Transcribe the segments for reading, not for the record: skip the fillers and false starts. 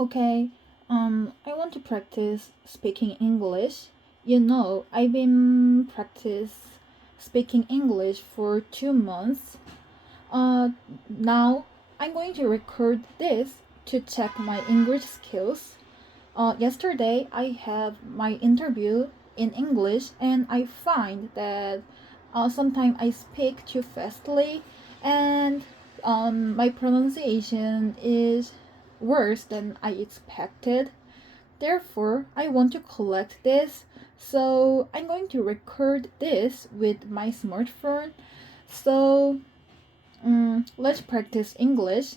Okay, I want to practice speaking English. I've been practice speaking English for 2 months. Uh, Now I'm going to record this to check my English skills. Yesterday I have my interview in English and I find that sometimes I speak too fastly and my pronunciation is worse than I expected. Therefore, I want to collect this, so I'm going to record this with my smartphone. So let's practice English.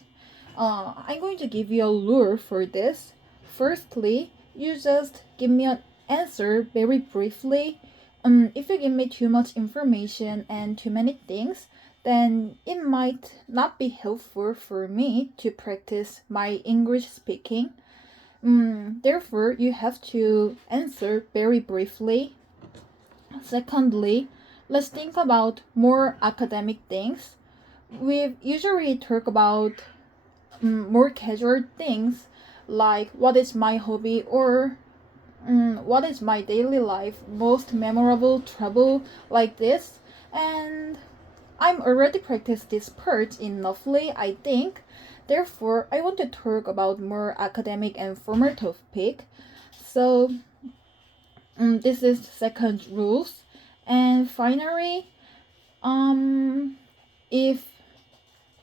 I'm going to give you a lure for this. Firstly, you just give me an answer very briefly. If you give me too much information and too many things, then it might not be helpful for me to practice my English speaking. Therefore, you have to answer very briefly. Secondly, let's think about more academic things. We usually talk about more casual things like what is my hobby or what is my daily life most memorable travel like this, and I'm already practiced this part enoughly, I think. Therefore, I want to talk about more academic and formal topic. So this is second rules. And finally, um if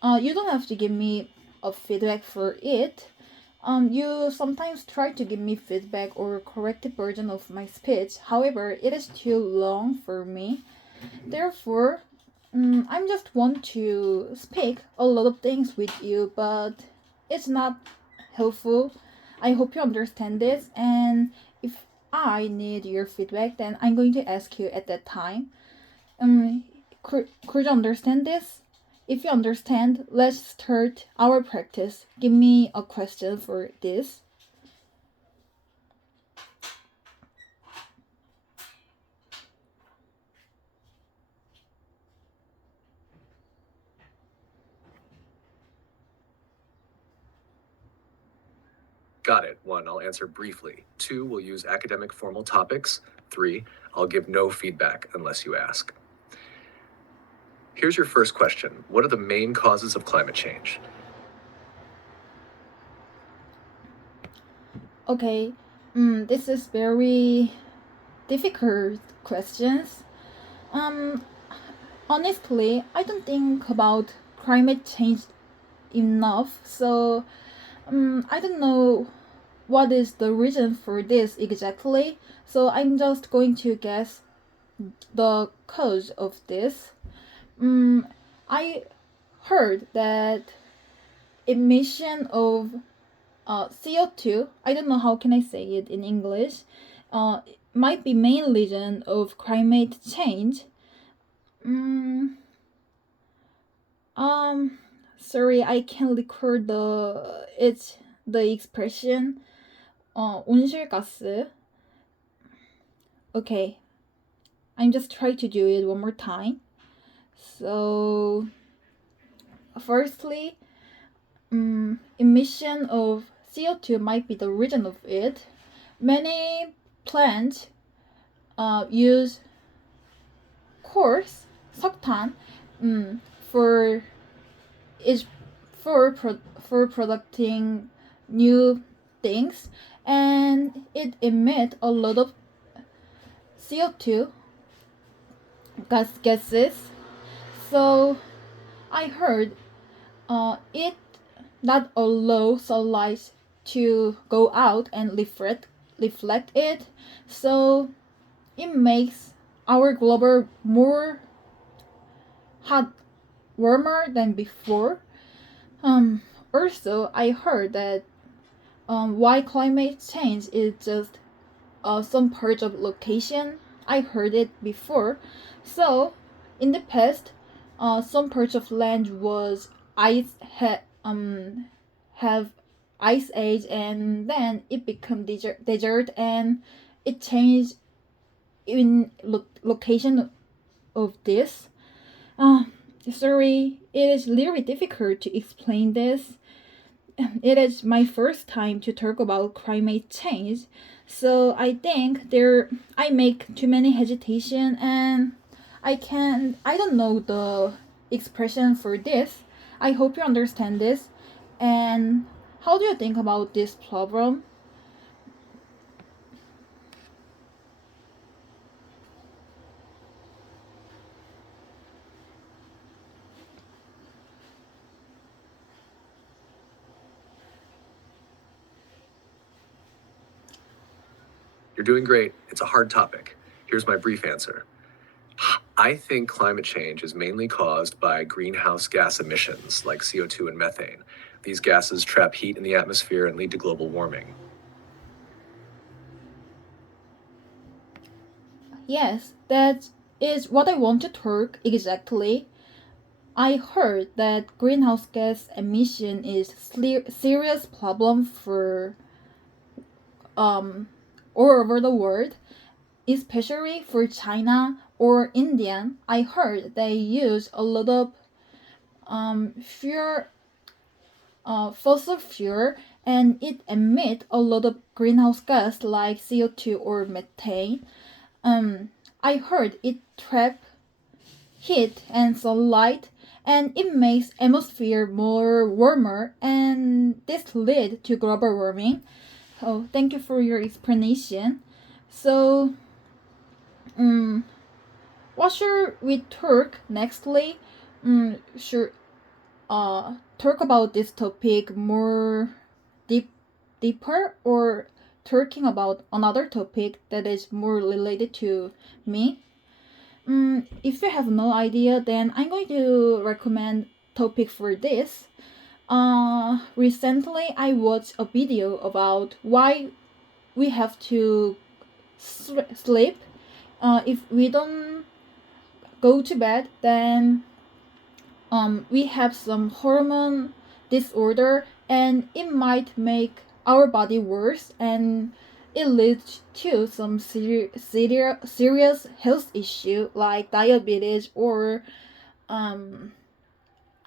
you don't have to give me a feedback for it. You sometimes try to give me feedback or corrected version of my speech. However, it is too long for me. Therefore, I just want to speak a lot of things with you, but it's not helpful. I hope you understand this, and if I need your feedback, then I'm going to ask you at that time. Um, could you understand this? If you understand, let's start our practice. Give me a question for this. Got it. 1, I'll answer briefly. 2, we'll use academic formal topics. 3, I'll give no feedback unless you ask. Here's your first question. What are the main causes of climate change? Okay, this is very difficult questions. Um, Honestly, I don't think about climate change enough, so I don't know what is the reason for this exactly. So I'm just going to guess the cause of this. I heard that emission of CO2, I don't know how can I say it in English, uh, might be main reason of climate change. Mm, um, Sorry, I can't record the expression. 온실가스. Okay, I'm just trying to do it one more time. So, firstly, emission of CO2 might be the reason of it. Many plants use coarse 석탄 for is for producing new things, and it emit a lot of CO2 gases. So I heard it not allow sunlight to go out and reflect it, so it makes our global more hot, warmer than before. Also, I heard that why climate change is just some part of location. I heard it before. So, in the past, some parts of land was have ice age, and then it become desert, and it changed in location of this. Uh, Sorry, it is really difficult to explain this. it is my first time to talk about climate change, so I think I make too many hesitation and I don't know the expression for this. I hope you understand this. And how do you think about this problem? You're doing great. It's a hard topic. Here's my brief answer. I think climate change is mainly caused by greenhouse gas emissions like CO2 and methane. These gases trap heat in the atmosphere and lead to global warming. Yes, that is what I want to talk exactly. I heard that greenhouse gas emission is serious problem for um all over the world, especially for China or India. I heard they use a lot of fuel, fossil fuel, and it emit a lot of greenhouse gas like CO2 or methane. I heard it trap heat and sunlight, and it makes atmosphere more warmer, and this lead to global warming. Oh, thank you for your explanation. So, what should we talk nextly? Should talk about this topic more deeper, or talking about another topic that is more related to me? If you have no idea, then I'm going to recommend topic for this. Recently I watched a video about why we have to sleep. If we don't go to bed, then we have some hormone disorder, and it might make our body worse, and it leads to some serious health issue like diabetes or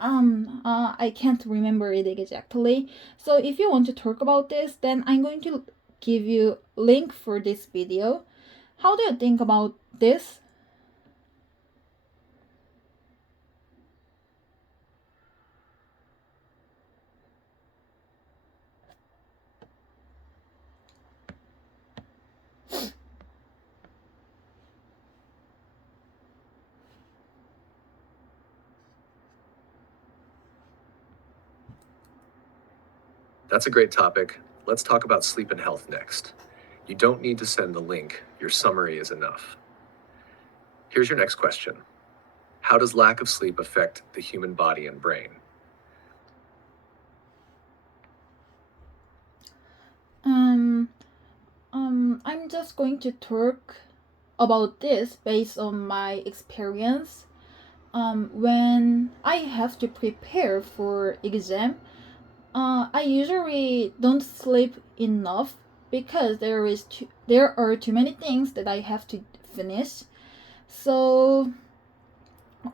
I can't remember it exactly. So if you want to talk about this, then I'm going to give you link for this video. How do you think about this? That's a great topic. Let's talk about sleep and health next. You don't need to send the link, your summary is enough. Here's your next question. How does lack of sleep affect the human body and brain? Um, I'm just going to talk about this based on my experience. When I have to prepare for exam, I usually don't sleep enough because there are too many things that I have to finish. So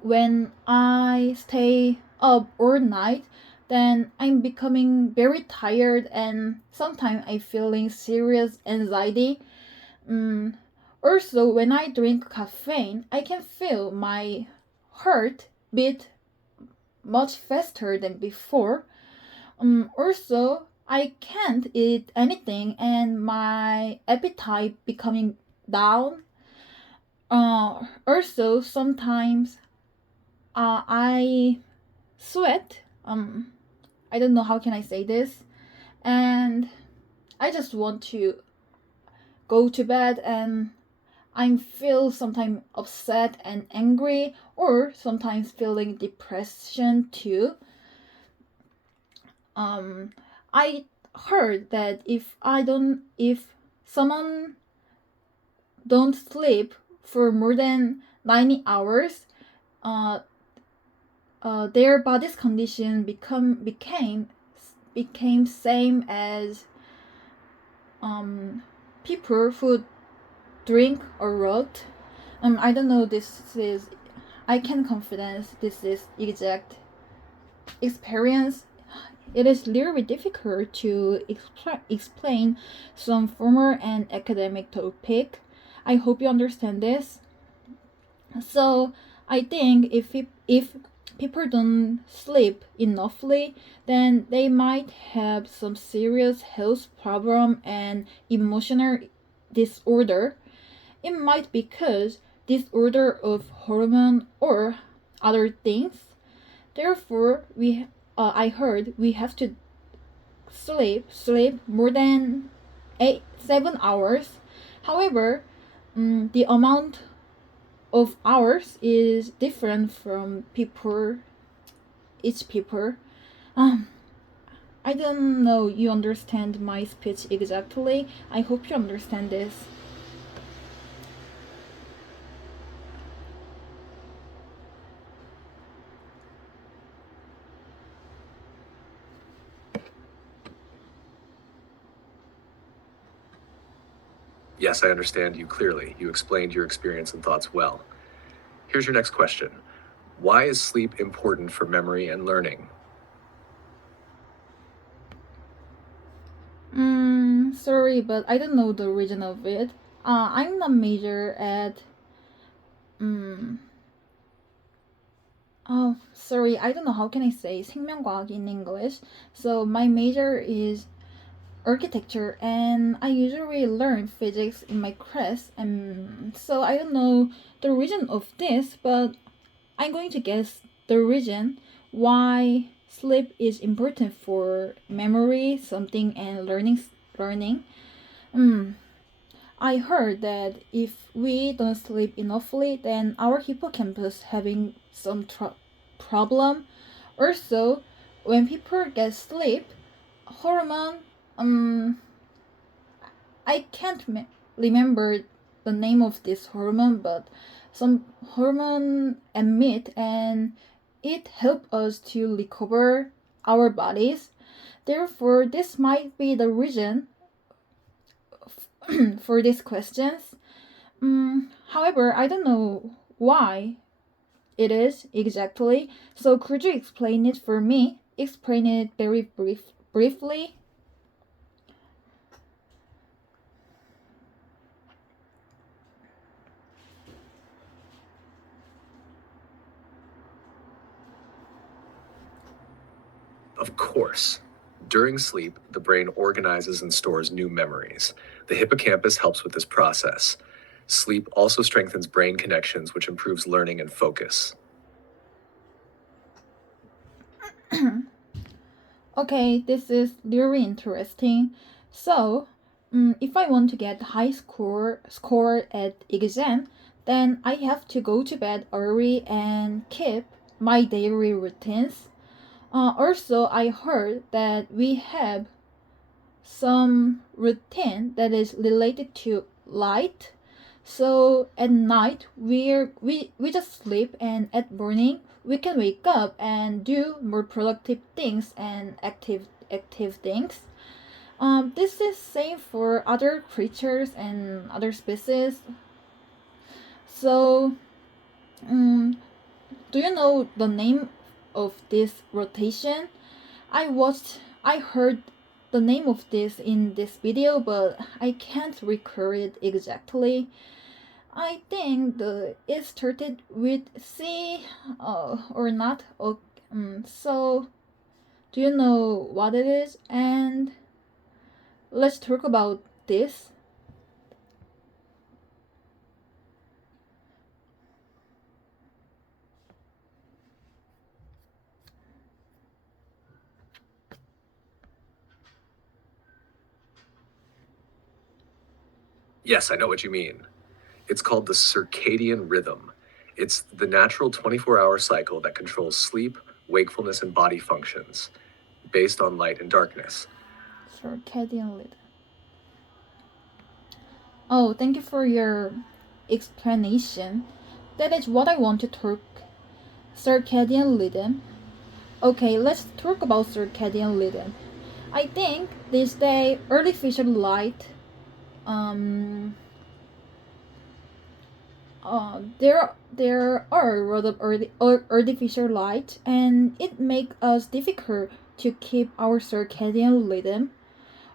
when I stay up all night, then I'm becoming very tired, and sometimes I feeling serious anxiety. Mm, Also, when I drink caffeine, I can feel my heart beat much faster than before. Also, I can't eat anything, and my appetite becoming down. Also, sometimes I sweat. I don't know how can I say this, and I just want to go to bed, and I feel sometimes upset and angry, or sometimes feeling depression too. I heard that if someone don't sleep for more than 90 hours, uh, their body's condition became same as people who drink a lot. I don't know. I can confidence this is exact experience. it is really difficult to explain some formal and academic topic. I hope you understand this. So I think if people don't sleep enoughly, then they might have some serious health problem and emotional disorder. It might because disorder of hormone or other things. Therefore, I heard we have to sleep more than 7 hours. However, the amount of hours is different from each people. Um, I don't know you understand my speech exactly. I hope you understand this. Yes, I understand you clearly. You explained your experience and thoughts well. Here's your next question. Why is sleep important for memory and learning? Sorry, but I don't know the reason of it. I'm not major at oh, sorry, I don't know how can I say 생명과학 in English. So my major is architecture and I usually learn physics in my class and so I don't know the reason of this, but I'm going to guess the reason why sleep is important for memory, something and learning. I heard that if we don't sleep enoughly, then our hippocampus having some problem. Also, when people get sleep, hormone, I can't remember the name of this hormone, but some hormone emit and it help us to recover our bodies. Therefore, this might be the reason for these questions. However, I don't know why it is exactly. So could you explain it for me? Explain it very briefly. Of course. During sleep, the brain organizes and stores new memories. The hippocampus helps with this process. Sleep also strengthens brain connections, which improves learning and focus. Okay, this is really interesting. So, if I want to get high score at exam, then I have to go to bed early and keep my daily routines. Also, I heard that we have some routine that is related to light. So at night we just sleep and at morning we can wake up and do more productive things and active things. This is same for other creatures and other species. So do you know the name of this rotation? I heard the name of this in this video, but I can't recall it exactly. I think it started with C or not. So, do you know what it is? And let's talk about this. Yes, I know what you mean. It's called the circadian rhythm. It's the natural 24-hour cycle that controls sleep, wakefulness, and body functions based on light and darkness. Circadian rhythm. Oh, thank you for your explanation. That is what I want to talk. Circadian rhythm. Okay, let's talk about circadian rhythm. I think this day artificial light um there are a lot of artificial light and it make us difficult to keep our circadian rhythm.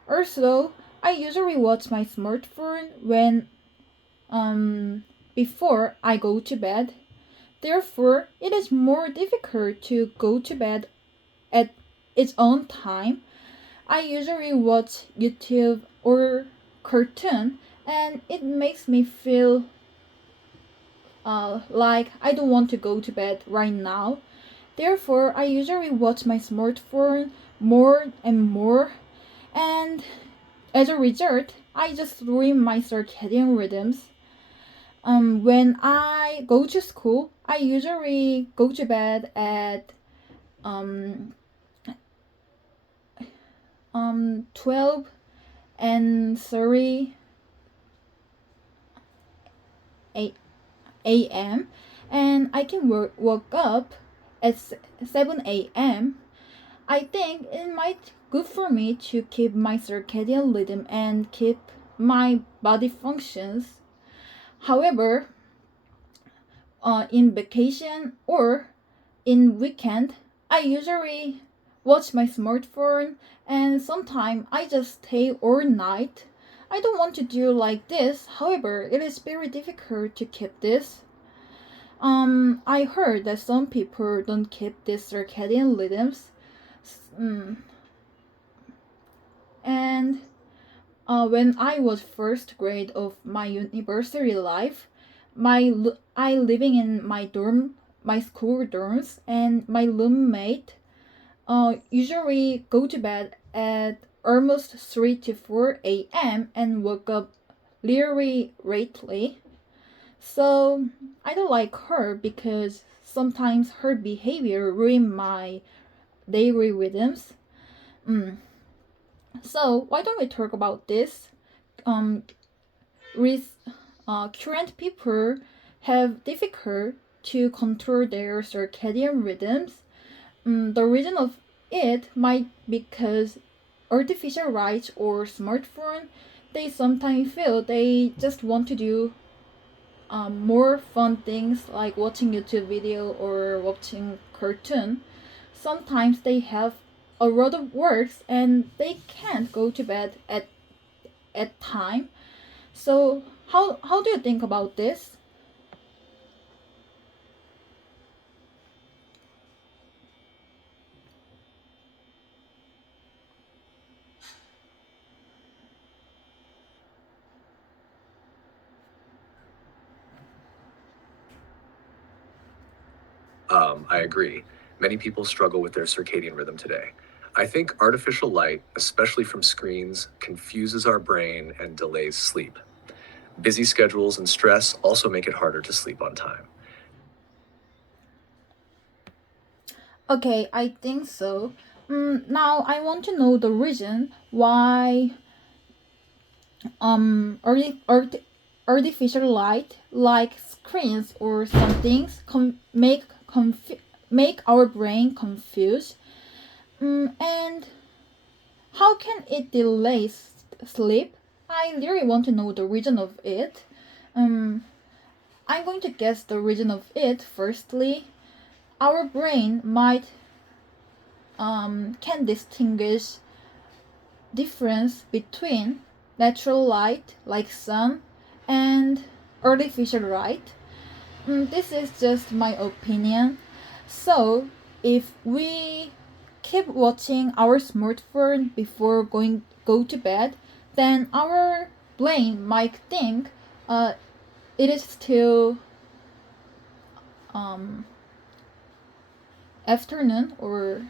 Also, I usually watch my smartphone when before I go to bed. Therefore, it is more difficult to go to bed at its own time. I usually watch YouTube or cartoon, and it makes me feel like I don't want to go to bed right now. Therefore, I usually watch my smartphone more and more, and as a result, I just ruin my circadian rhythms. When I go to school, I usually go to bed at um, 12 and 30 a.m. and I can wake up at 7 a.m. I think it might good for me to keep my circadian rhythm and keep my body functions. However, in vacation or in weekend, I usually watch my smartphone and sometimes I just stay all night. I don't want to do like this. However, it is very difficult to keep this. I heard that some people don't keep these circadian rhythms. And when I was first grade of my university life, I living in my school dorms, and my roommate usually go to bed at almost 3 to 4 a.m. and woke up really lately. So I don't like her because sometimes her behavior ruin my daily rhythms. So why don't we talk about this? Um, with current people have difficult to control their circadian rhythms. The reason of it might because artificial light or smartphone, they sometimes feel they just want to do more fun things like watching YouTube video or watching cartoon. Sometimes they have a lot of works and they can't go to bed at time. So how do you think about this? I agree. Many people struggle with their circadian rhythm today. I think artificial light, especially from screens, confuses our brain and delays sleep. Busy schedules and stress also make it harder to sleep on time. Okay, I think so. Now I want to know the reason why artificial light like screens or some things make our brain confused. And how can it delay sleep? I really want to know the reason of it. I'm going to guess the reason of it. Firstly, our brain might can distinguish difference between natural light like sun and artificial light. This is just my opinion. So if we keep watching our smartphone before go to bed, then our brain might think it is still afternoon or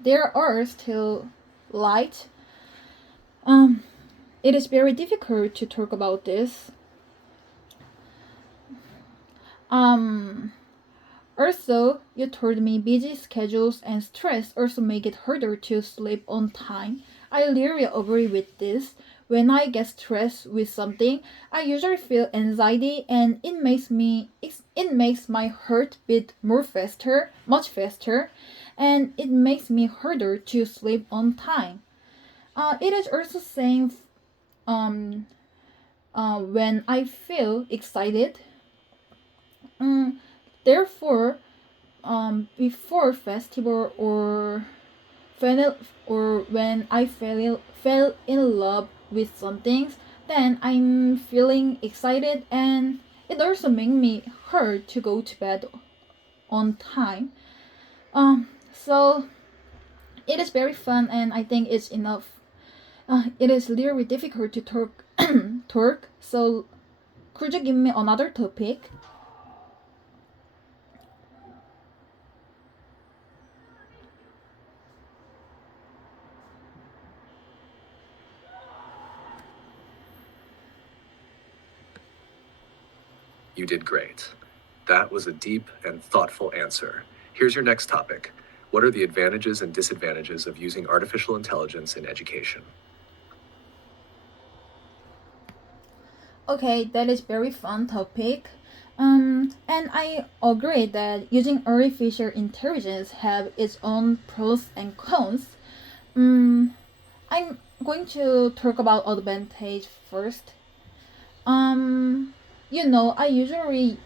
there are still light. It is very difficult to talk about this. Also, you told me busy schedules and stress also make it harder to sleep on time. I really agree with this. When I get stressed with something, I usually feel anxiety and it makes my heart beat more faster, much faster, and it makes me harder to sleep on time. It is also same when I feel excited. Therefore, before festival or fell in love with something, then I'm feeling excited, and it also makes me hurt to go to bed on time. So it is very fun, and I think it's enough. It is really difficult to talk. So could you give me another topic? You did great. That was a deep and thoughtful answer. Here's your next topic. What are the advantages and disadvantages of using artificial intelligence in education? Okay, that is very fun topic. And I agree that using artificial intelligence have its own pros and cons. I'm going to talk about advantage first. Um, I usually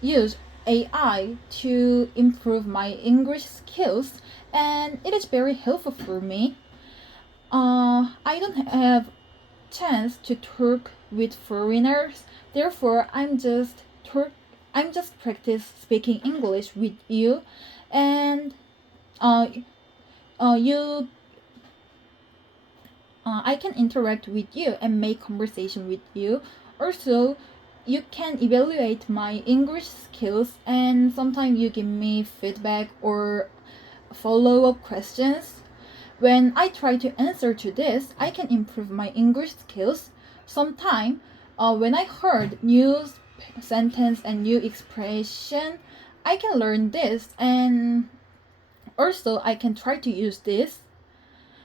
use AI to improve my English skills, and it is very helpful for me. I don't have chance to talk with foreigners, therefore I'm just practice speaking English with you, and uh, you I can interact with you and make conversation with you. Also, you can evaluate my English skills, and sometimes you give me feedback or follow-up questions. When I try to answer to this, I can improve my English skills. Sometimes, when I heard new sentence and new expression, I can learn this, and also I can try to use this.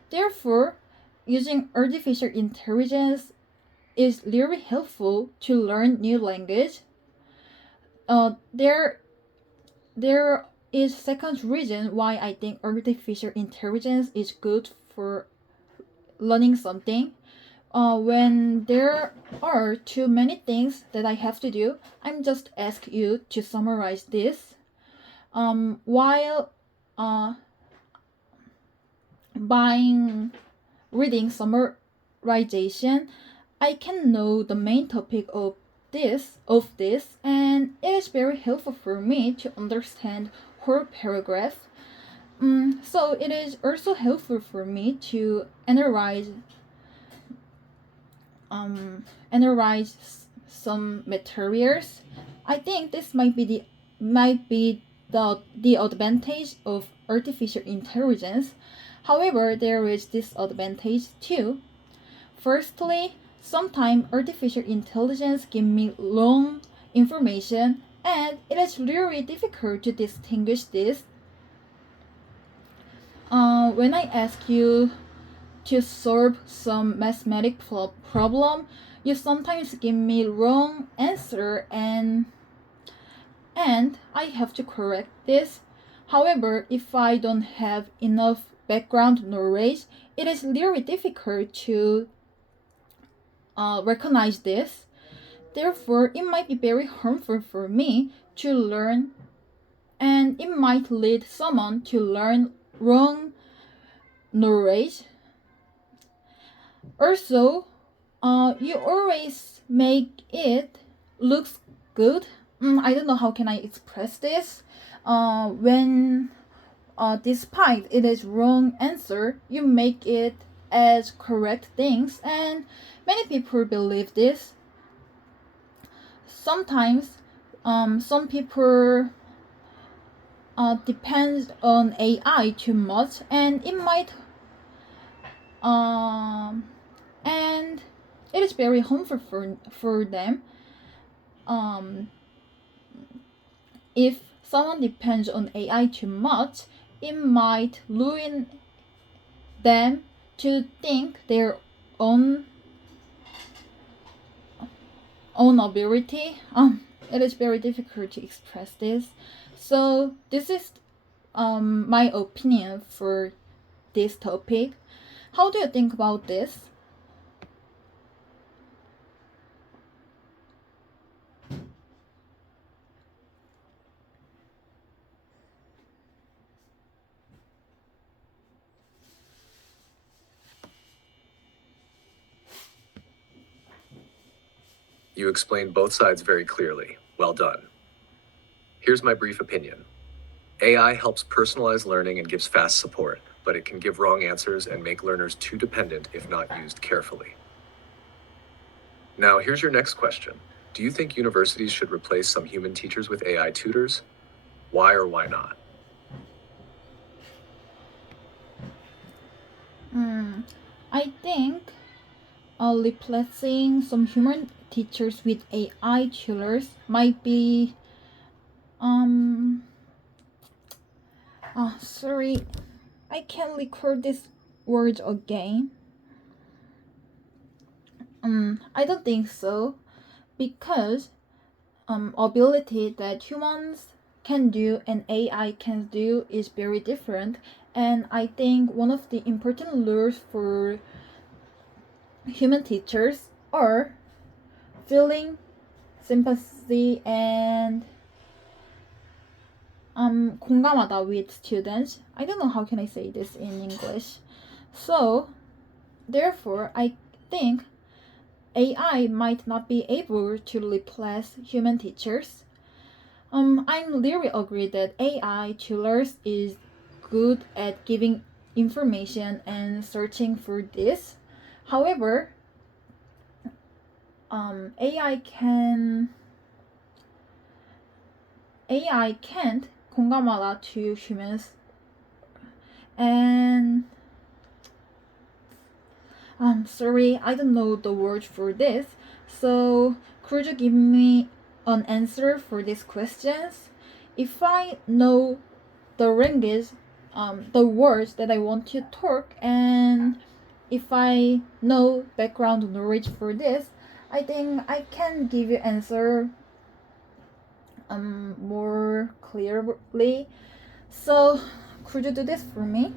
Therefore, using artificial intelligence is really helpful to learn new language. There is second reason why I think artificial intelligence is good for learning something. When there are too many things that I have to do, I'm just ask you to summarize this. While buying reading summarization, I can know the main topic of this, and it is very helpful for me to understand whole paragraph. So it is also helpful for me to analyze some materials. I think this might be the advantage of artificial intelligence. However, there is disadvantage too. Firstly, sometimes artificial intelligence give me long information, and it is really difficult to distinguish this. When I ask you to solve some mathematical problem, you sometimes give me wrong answer, and I have to correct this. However, if I don't have enough background knowledge, it is really difficult to recognize this. Therefore, it might be very harmful for me to learn, and it might lead someone to learn wrong knowledge. Also, you always make it looks good. I don't know how can I express this. When despite it is wrong answer, you make it as correct things, and many people believe this. Sometimes, some people depend on AI too much, and it might and it is very harmful for them. Um, if someone depends on AI too much, it might ruin them to think their own own ability. It is very difficult to express this. So this is my opinion for this topic. How do you think about this? You explained both sides very clearly. Well done. Here's my brief opinion. AI helps personalize learning and gives fast support, but it can give wrong answers and make learners too dependent if not used carefully. Now, here's your next question. Do you think universities should replace some human teachers with AI tutors? Why or why not? I think replacing some human teachers with AI tutors might be sorry, I can't record this word again. I don't think so, because ability that humans can do and AI can do is very different. And I think one of the important rules for human teachers are feeling sympathy and 공감하다 with students. I don't know how can I say this in English. So therefore I think AI might not be able to replace human teachers. I really agree that AI tutors is good at giving information and searching for this. However, AI can't 공감하다 to humans, and I'm sorry, I don't know the word for this. So could you give me an answer for these questions? If I know the language, the words that I want to talk, and if I know background knowledge for this, I think I can give you answer more clearly. So could you do this for me?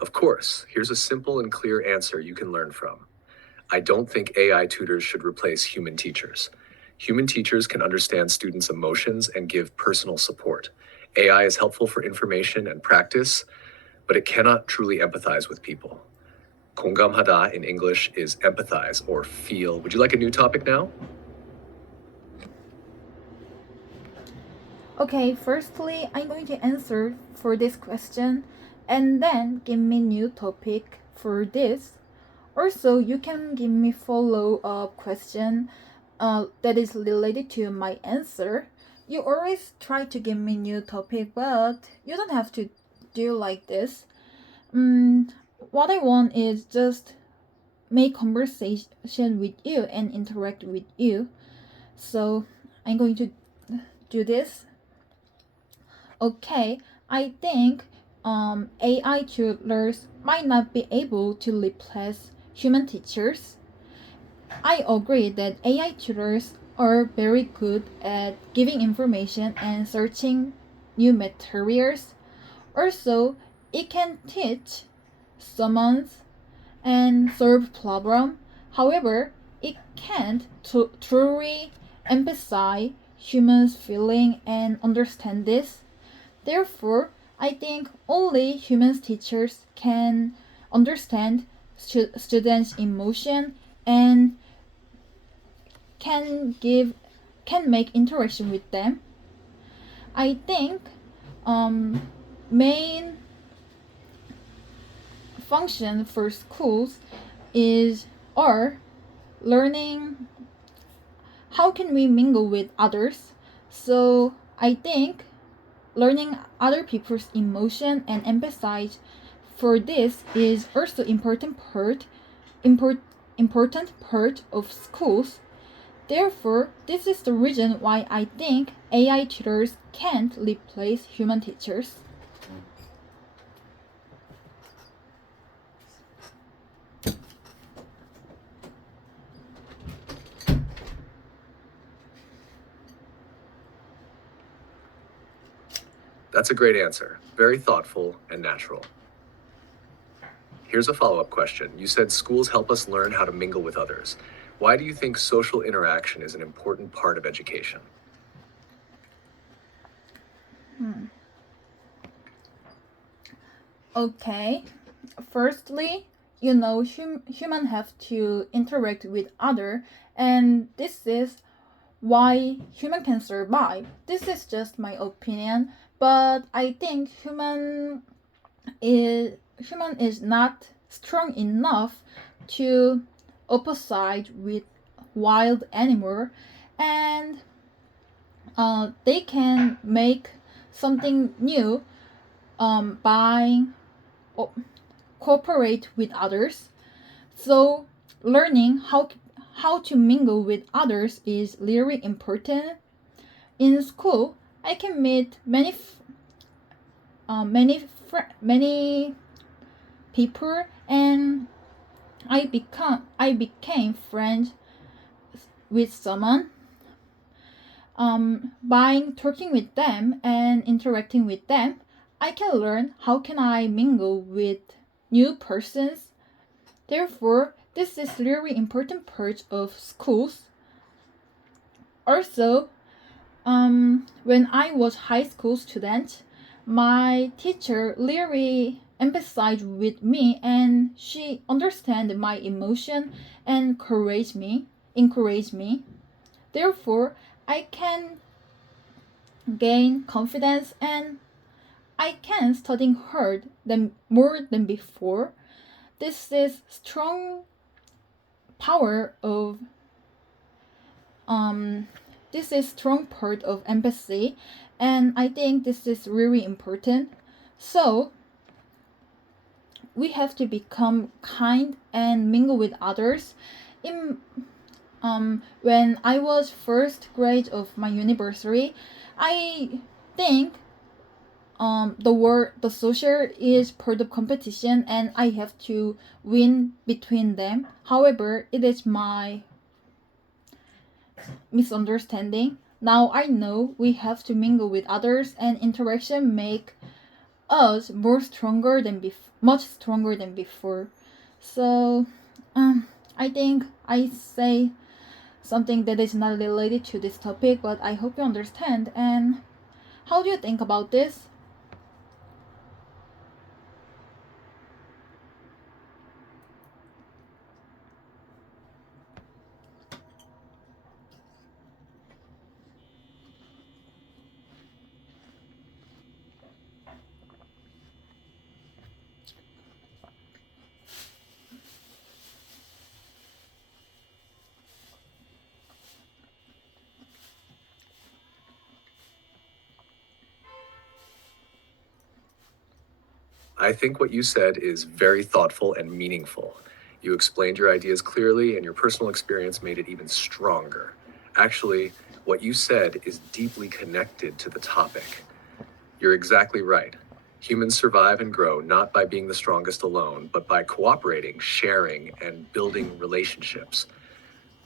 Of course, here's a simple and clear answer you can learn from. I don't think AI tutors should replace human teachers. Human teachers can understand students' emotions and give personal support. AI is helpful for information and practice, but it cannot truly empathize with people. 공감하다 in English is empathize or feel. Would you like a new topic now? Okay, firstly, I'm going to answer for this question and then give me new topic for this. Also, you can give me follow-up question that is related to my answer. You always try to give me new topic, but you don't have to do like this. What I want is just make conversation with you and interact with you. So I'm going to do this. Okay, I think AI tutors might not be able to replace human teachers. I agree that AI tutors are very good at giving information and searching new materials. Also, it can teach summons and solve problem. However, it can't truly empathize humans' feeling and understand this. Therefore, I think only human teachers can understand students' emotion and can make interaction with them. I think main function for schools is are learning how can we mingle with others. So I think learning other people's emotion and empathize for this is also important part of schools. Therefore, this is the reason why I think AI tutors can't replace human teachers. That's a great answer. Very thoughtful and natural. Here's a follow-up question. You said schools help us learn how to mingle with others. Why do you think social interaction is an important part of education? Okay. Firstly, you know, human have to interact with other, and this is why human can survive. This is just my opinion, but I think human is not strong enough to opposite with wild animal, and they can make something new by cooperate with others. So learning how to mingle with others is really important. In school, I can meet many people, and I became friends with someone. By talking with them and interacting with them, I can learn how can I mingle with new persons. Therefore, this is really important part of schools. Also, when I was high school student, my teacher really emphasized with me, and she understand my emotion and encourage me. Therefore, I can gain confidence, and I can study hard than more than before. This is strong power of um this is strong part of empathy, and I think this is really important. So we have to become kind and mingle with others. In when I was first grade of my university, I think the social is part of competition, and I have to win between them. However, it is my misunderstanding. Now I know we have to mingle with others, and interaction make us much stronger than before. So, I think I say something that is not related to this topic, but I hope you understand. And how do you think about this? I think what you said is very thoughtful and meaningful. You explained your ideas clearly, and your personal experience made it even stronger. Actually, what you said is deeply connected to the topic. You're exactly right. Humans survive and grow not by being the strongest alone, but by cooperating, sharing, and building relationships.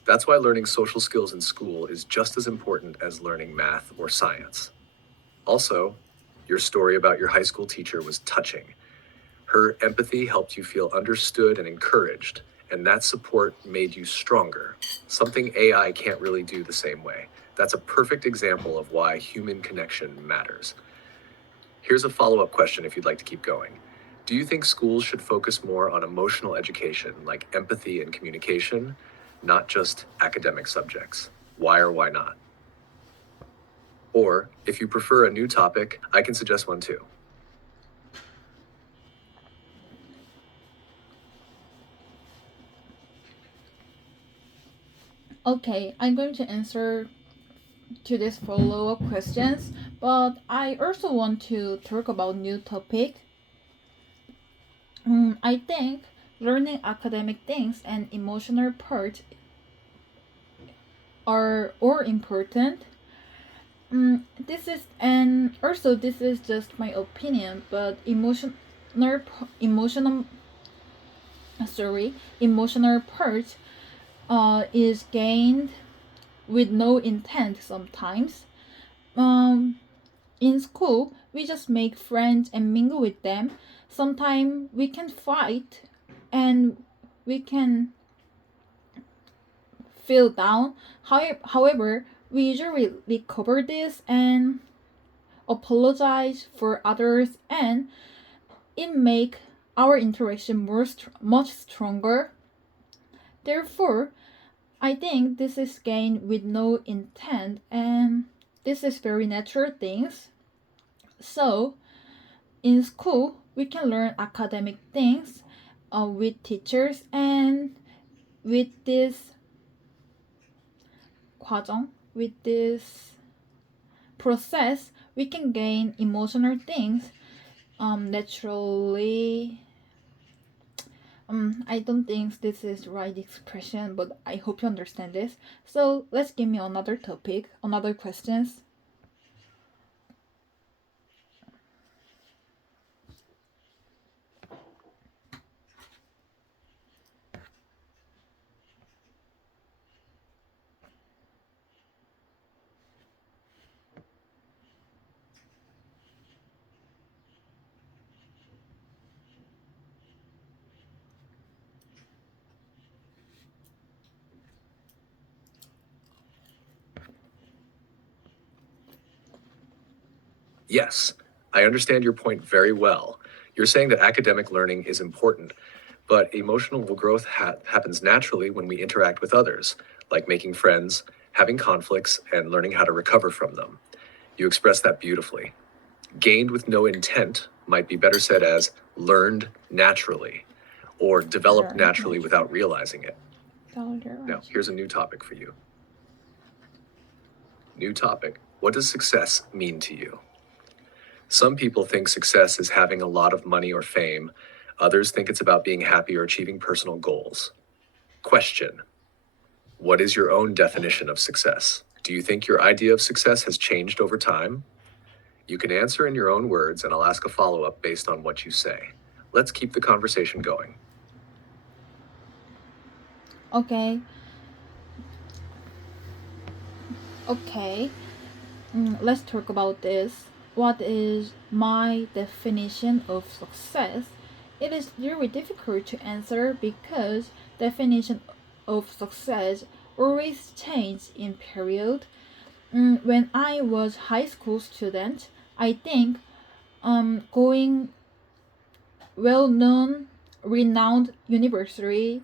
That's why learning social skills in school is just as important as learning math or science. Also, your story about your high school teacher was touching. Her empathy helped you feel understood and encouraged, and that support made you stronger, something AI can't really do the same way. That's a perfect example of why human connection matters. Here's a follow up question if you'd like to keep going. Do you think schools should focus more on emotional education, like empathy and communication, not just academic subjects? Why or why not? Or, if you prefer a new topic, I can suggest one too. Okay, I'm going to answer to these follow-up questions, but I also want to talk about new topic. I think learning academic things and emotional part are all important. This is and also this is just my opinion, but emotional emotional part is gained with no intent sometimes. Um, in school, we just make friends and mingle with them. Sometimes we can fight, and we can feel down. However, we usually recover this, and apologize for others, and it make our interaction much stronger. Therefore, I think this is gained with no intent, and this is very natural things. So in school, we can learn academic things with teachers, and with this 과정, with this process, we can gain emotional things naturally. I don't think this is right expression, but I hope you understand this. So let's give me another topic, another questions. Yes, I understand your point very well. You're saying that academic learning is important, but emotional growth happens naturally when we interact with others, like making friends, having conflicts, and learning how to recover from them. You expressed that beautifully. Gained with no intent might be better said as learned naturally, or developed Learned naturally naturally. without realizing it. Now, here's a new topic for you. New topic. What does success mean to you? Some people think success is having a lot of money or fame. Others think it's about being happy or achieving personal goals. Question. What is your own definition of success? Do you think your idea of success has changed over time? You can answer in your own words, and I'll ask a follow-up based on what you say. Let's keep the conversation going. Okay. Okay. Let's talk about this. What is my definition of success? It is very difficult to answer because definition of success always change in period. When I was high school student, I think going well-known, renowned university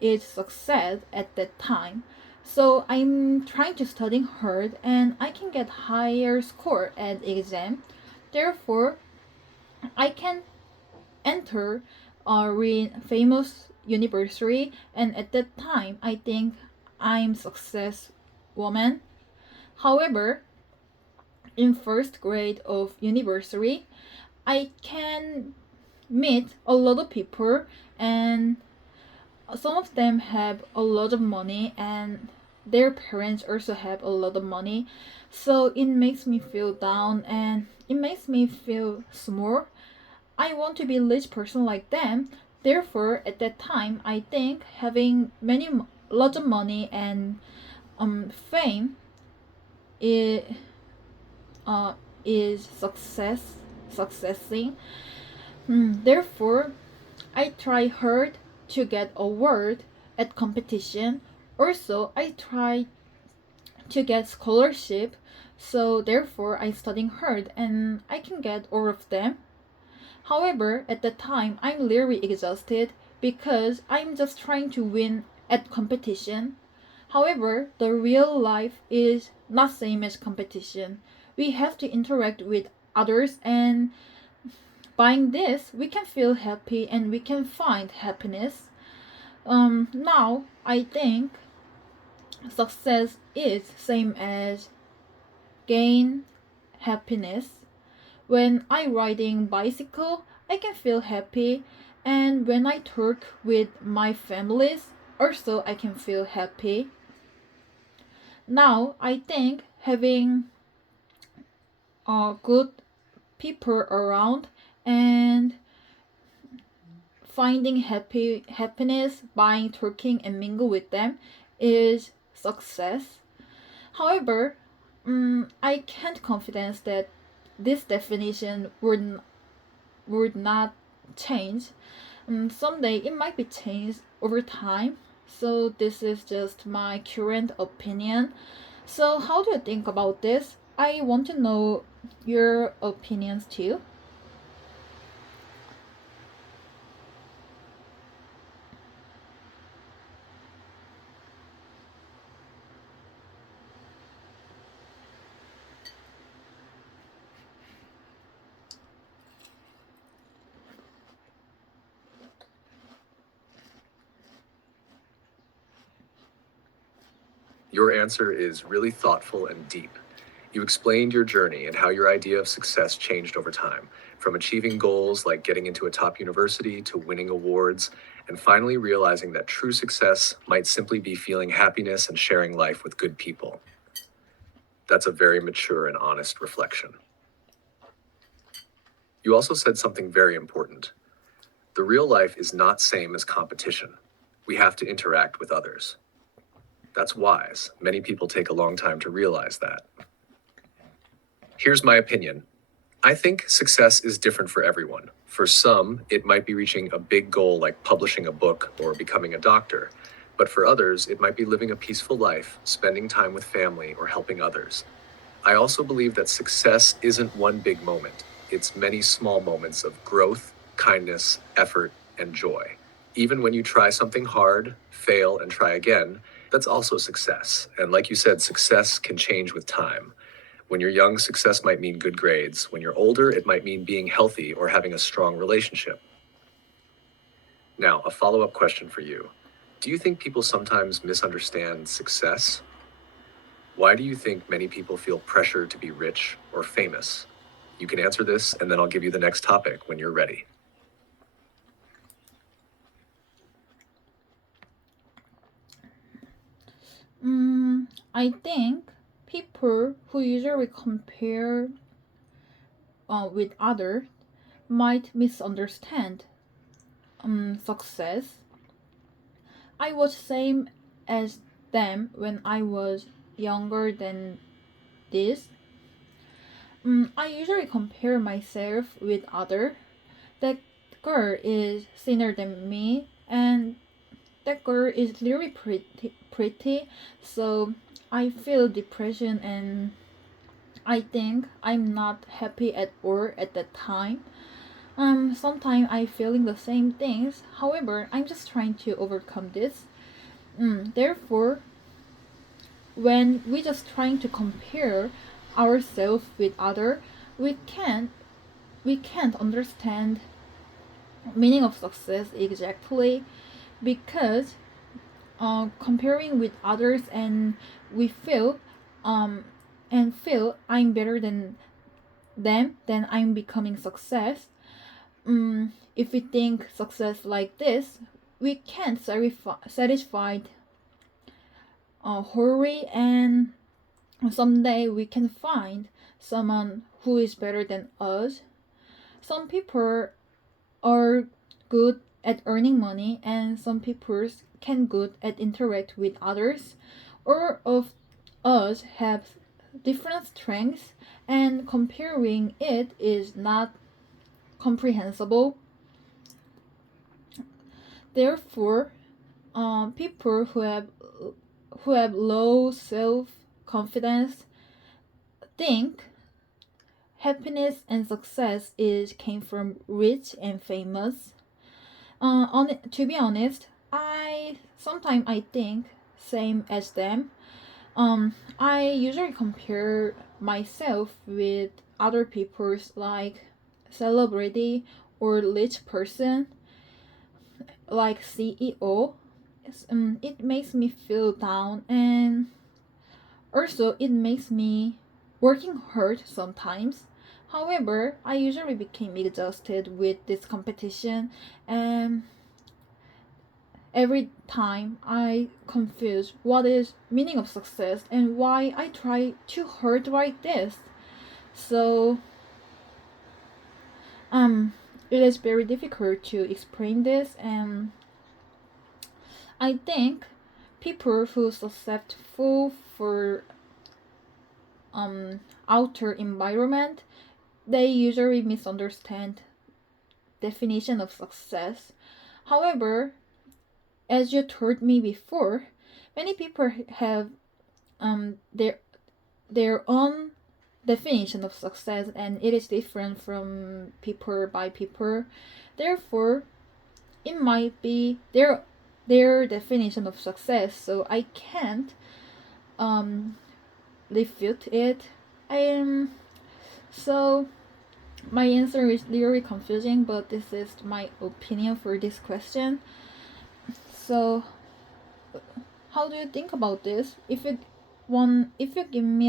is success at that time. So I'm trying to study hard and I can get higher score at exam. Therefore, I can enter a famous university, and at that time I think I'm success woman. However, in first grade of university, I can meet a lot of people, and some of them have a lot of money and their parents also have a lot of money, so it makes me feel down and it makes me feel small. I want to be a rich person like them. Therefore, at that time, I think having lots of money and fame is, is successing. Therefore, I try hard to get award at competition. Also, I try to get scholarship. So therefore, I studying hard and I can get all of them. However, at the time, I'm really exhausted because I'm just trying to win at competition. However, the real life is not same as competition. We have to interact with others, and buying this, we can feel happy and we can find happiness. Now I think success is same as gain happiness. When I riding bicycle, I can feel happy, and when I talk with my families, also I can feel happy. Now I think having good people around and finding happiness by talking and mingle with them is success. However, I can't confidence that this definition would not change. Someday it might be changed over time. So this is just my current opinion. So how do you think about this? I want to know your opinions too. Your answer is really thoughtful and deep. You explained your journey and how your idea of success changed over time, from achieving goals like getting into a top university to winning awards, and finally realizing that true success might simply be feeling happiness and sharing life with good people. That's a very mature and honest reflection. You also said something very important. The real life is not same as competition. We have to interact with others. That's wise. Many people take a long time to realize that. Here's my opinion. I think success is different for everyone. For some, it might be reaching a big goal like publishing a book or becoming a doctor. But for others, it might be living a peaceful life, spending time with family, or helping others. I also believe that success isn't one big moment. It's many small moments of growth, kindness, effort, and joy. Even when you try something hard, fail, and try again, that's also success. And like you said, success can change with time. When you're young, success might mean good grades. When you're older, it might mean being healthy or having a strong relationship. Now, a follow up question for you. Do you think people sometimes misunderstand success? Why do you think many people feel pressure to be rich or famous? You can answer this, and then I'll give you the next topic when you're ready. I think people who usually compare with others might misunderstand success. I was same as them when I was younger than this. I usually compare myself with other. That girl is thinner than me, and that girl is really pretty. So I feel depression, and I think I'm not happy at all at that time. Sometimes I feeling the same things. However, I'm just trying to overcome this. Therefore, when we just trying to compare ourselves with other, we can't understand meaning of success exactly, because comparing with others, and we feel um feel I'm better than them, then I'm becoming success. If we think success like this, we can't satisfied hurry, and someday we can find someone who is better than us. Some people are good at earning money, and some people can good at interact with others. All of us have different strengths, and comparing it is not comprehensible. Therefore, people who have low self confidence think happiness and success is came from rich and famous. To be honest, I sometimes I think same as them. I usually compare myself with other people's, like celebrity or rich person, like CEO. It makes me feel down, and also it makes me working hard sometimes. However, I usually became exhausted with this competition, and every time I confuse what is meaning of success and why I try too hard like this. So it is very difficult to explain this, and I think people who susceptible for outer environment, they usually misunderstand definition of success. However, as you told me before, many people have their own definition of success, and it is different from people by people. Therefore, it might be their definition of success, so I can't refute it. I so my answer is really confusing, but this is my opinion for this question. So how do you think about this? If you give me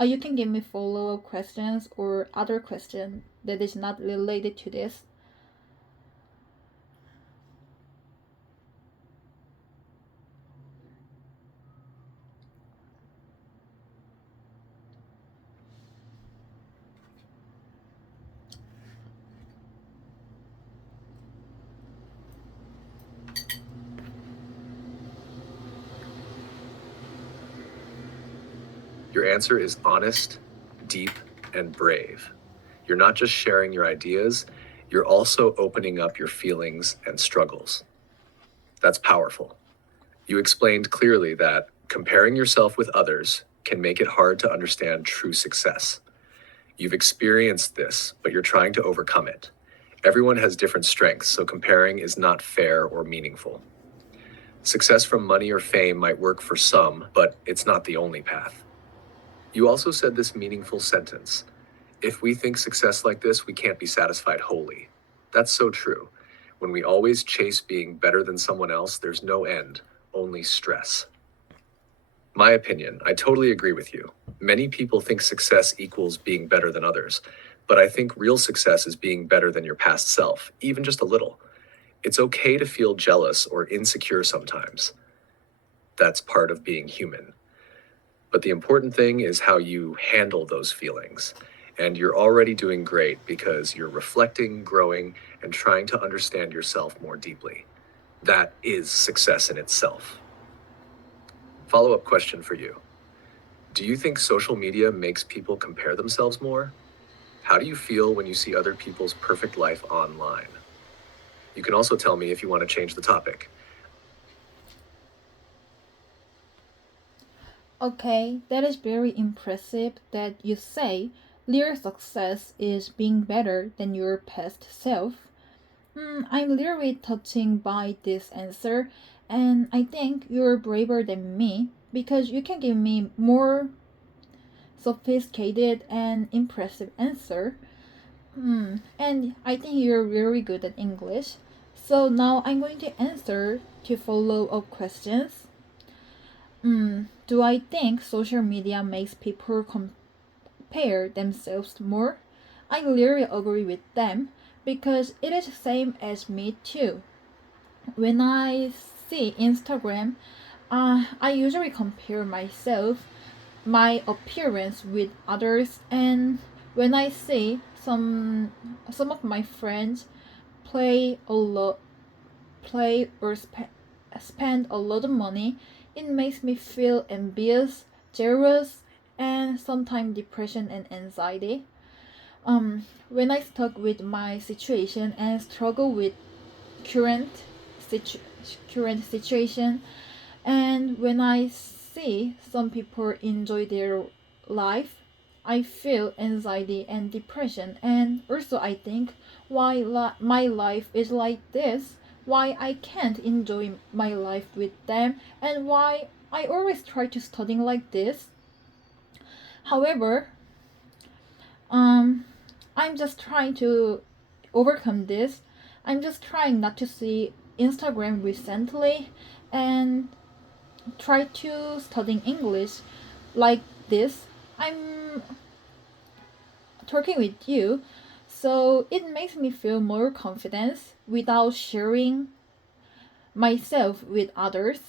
you can give me follow-up questions or other question that is not related to this. Your answer is honest, deep, and brave. You're not just sharing your ideas, you're also opening up your feelings and struggles. That's powerful. You explained clearly that comparing yourself with others can make it hard to understand true success. You've experienced this, but you're trying to overcome it. Everyone has different strengths, so comparing is not fair or meaningful. Success from money or fame might work for some, but it's not the only path. You also said this meaningful sentence: if we think success like this, we can't be satisfied wholly. That's so true. When we always chase being better than someone else, there's no end, only stress. My opinion, I totally agree with you. Many people think success equals being better than others, but I think real success is being better than your past self, even just a little. It's okay to feel jealous or insecure sometimes. That's part of being human. But the important thing is how you handle those feelings. And you're already doing great because you're reflecting, growing, and trying to understand yourself more deeply. That is success in itself. Follow-up question for you. Do you think social media makes people compare themselves more? How do you feel when you see other people's perfect life online? You can also tell me if you want to change the topic. Okay, that is very impressive that you say real success is being better than your past self. I'm literally touching by this answer, and I think you're braver than me because you can give me more sophisticated and impressive answer. And I think you're very good at English. So now I'm going to answer to follow up questions. Do I think social media makes people compare themselves more? I really agree with them because it is the same as me too. When I see Instagram, I usually compare my appearance with others, and when I see some of my friends play a lot, play or spend a lot of money, it makes me feel envious, jealous, and sometimes depression and anxiety. When I stuck with my situation and struggle with current situ- current situation, and when I see some people enjoy their life, I feel anxiety and depression. And also, I think why my life is like this, why I can't enjoy my life with them, and why I always try to study like this. However, um, I'm just trying to overcome this. I'm just trying not to see Instagram recently and try to studying English like this. I'm talking with you, so it makes me feel more confidence without sharing myself with others.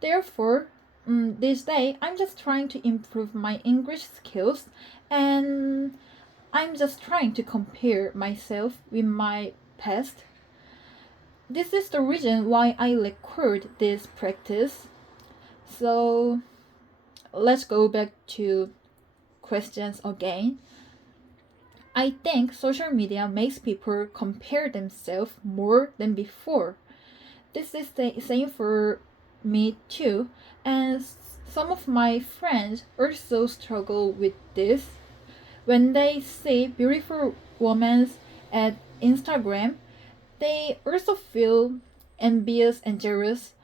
Therefore, this day I'm just trying to improve my English skills, and I'm just trying to compare myself with my past. This is the reason why I record this practice. So let's go back to questions again. I think social media makes people compare themselves more than before. This is the same for me too, and some of my friends also struggle with this. When they see beautiful women at Instagram, they also feel envious and jealous.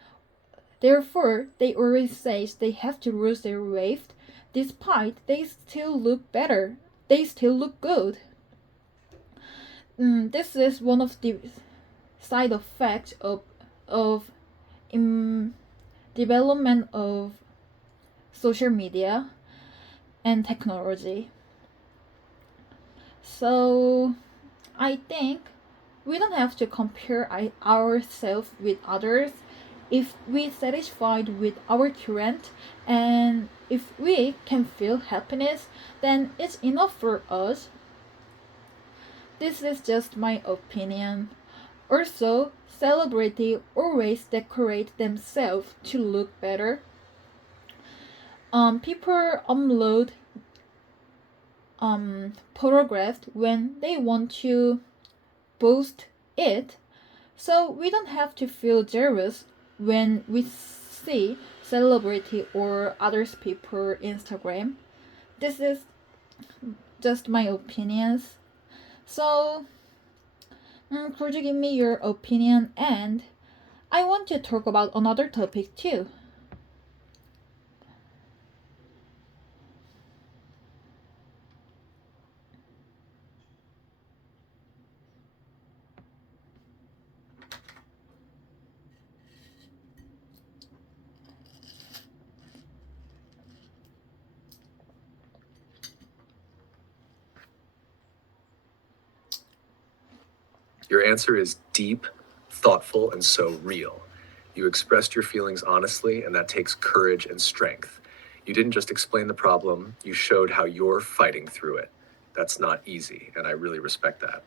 Therefore, they always say they have to lose their weight, despite they still look better. They still look good. This is one of the side effects of development of social media and technology. So I think we don't have to compare ourselves with others. If we satisfied with our current and if we can feel happiness, then it's enough for us. This is just my opinion. Also, celebrities always decorate themselves to look better. People upload photographs when they want to boost it, so we don't have to feel jealous when we see celebrity or others people Instagram. This is just my opinions. So could you give me your opinion? And I want to talk about another topic too. Your answer is deep, thoughtful, and so real. You expressed your feelings honestly, and that takes courage and strength. You didn't just explain the problem, you showed how you're fighting through it. That's not easy, and I really respect that.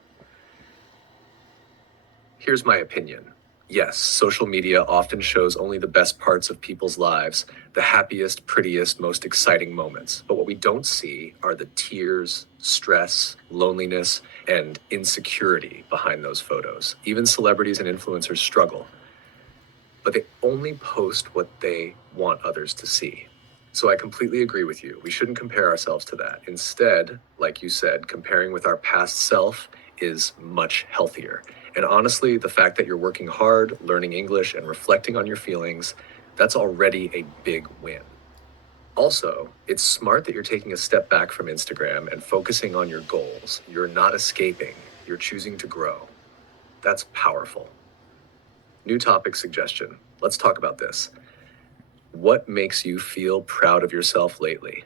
Here's my opinion. Yes, social media often shows only the best parts of people's lives, the happiest, prettiest, most exciting moments. But what we don't see are the tears, stress, loneliness, and insecurity behind those photos. Even celebrities and influencers struggle, but they only post what they want others to see. So I completely agree with you. We shouldn't compare ourselves to that. Instead, like you said, comparing with our past self is much healthier. And honestly, the fact that you're working hard, learning English, and reflecting on your feelings, that's already a big win. Also, it's smart that you're taking a step back from Instagram and focusing on your goals. You're not escaping, you're choosing to grow. That's powerful. New topic suggestion. Let's talk about this. What makes you feel proud of yourself lately?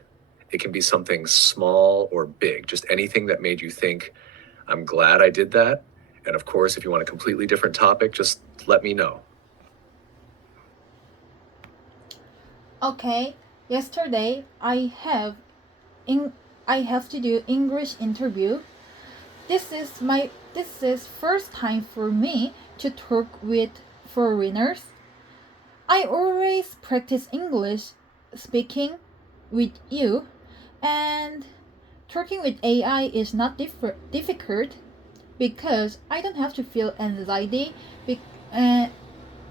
It can be something small or big, just anything that made you think, I'm glad I did that. And of course, if you want a completely different topic, just let me know. Okay, yesterday I have to do English interview. This is first time for me to talk with foreigners. I always practice English speaking with you, and talking with AI is not difficult because I don't have to feel anxiety and,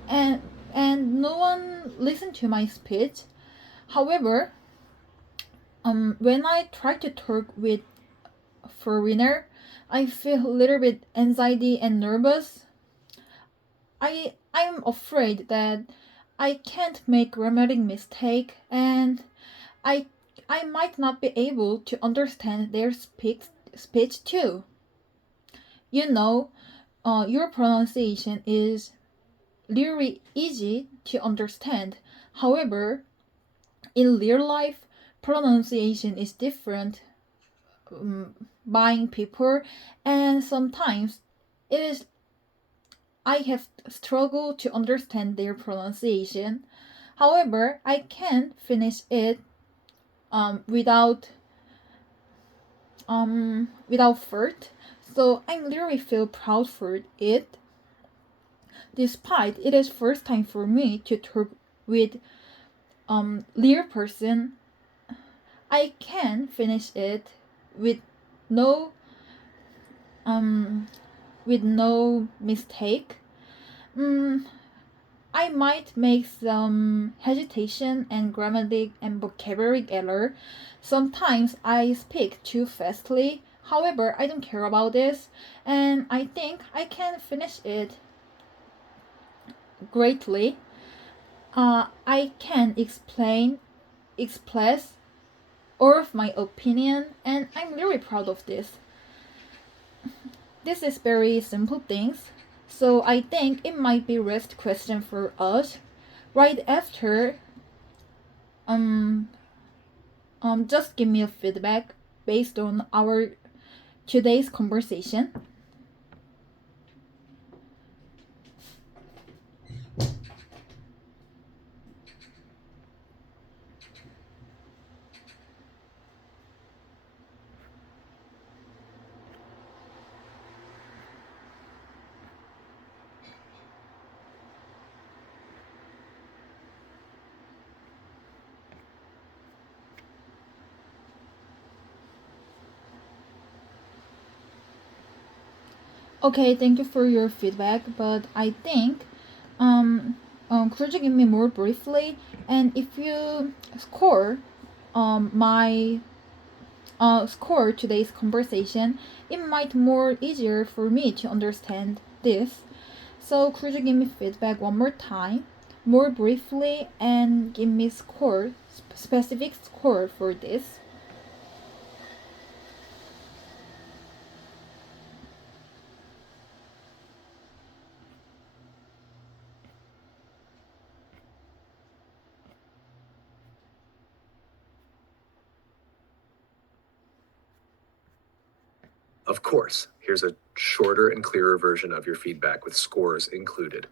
and and no one listen to my speech. However, when I try to talk with foreigner, I feel a little bit anxiety and nervous. I'm afraid that I can't make grammatic mistake and I I might not be able to understand their speech too. You know, your pronunciation is really easy to understand. However, in real life, pronunciation is different by people, and sometimes it is I have struggled to understand their pronunciation. However, I can finish it without without effort. So I really feel proud for it. Despite it is first time for me to talk with real person, I can finish it with no with no mistake. Mm, I might make some hesitation and grammatic and vocabulary error. Sometimes I speak too fastly. However, I don't care about this, and I think I can finish it greatly. I can express all of my opinion, and I'm really proud of this. This is very simple things, so I think it might be rest question for us right after. Um, just give me a feedback based on our today's conversation. Okay, thank you for your feedback, but I think could you give me more briefly? And if you score my score today's conversation, it might more easier for me to understand this. So could you give me feedback one more time, more briefly, and give me score, specific score for this? Of course, here's a shorter and clearer version of your feedback with scores included.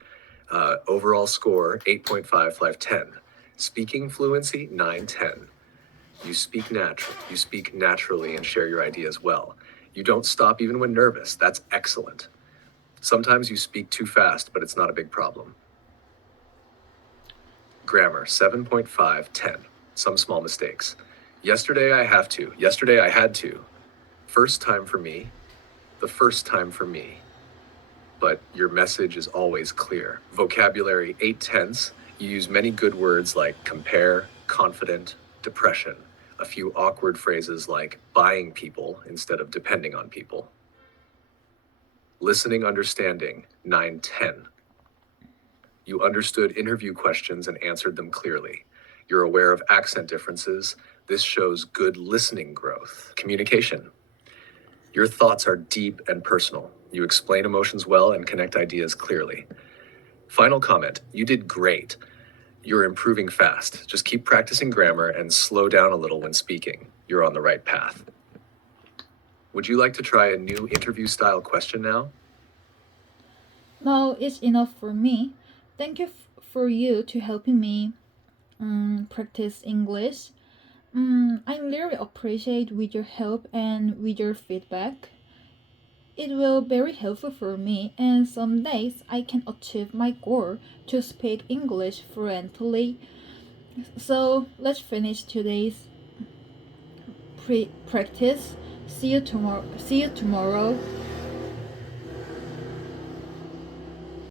Overall score 8.5 out of 10. Speaking fluency 9/10. You speak naturally and share your ideas well. You don't stop even when nervous. That's excellent. Sometimes you speak too fast, but it's not a big problem. Grammar 7.5/10. Some small mistakes. Yesterday I have to. Yesterday I had to. First time for me. The first time for me. But your message is always clear. Vocabulary 8/10. You use many good words like compare, confident, depression. A few awkward phrases like buying people instead of depending on people. Listening understanding 9/10. You understood interview questions and answered them clearly. You're aware of accent differences. This shows good listening growth. Communication. Your thoughts are deep and personal. You explain emotions well and connect ideas clearly. Final comment, you did great. You're improving fast. Just keep practicing grammar and slow down a little when speaking. You're on the right path. Would you like to try a new interview style question now? No, it's enough for me. Thank you for you to helping me practice English. I really appreciate with your help and with your feedback. It will very helpful for me, and some days I can achieve my goal to speak English fluently. So let's finish today's practice. See you tomorrow. See you tomorrow.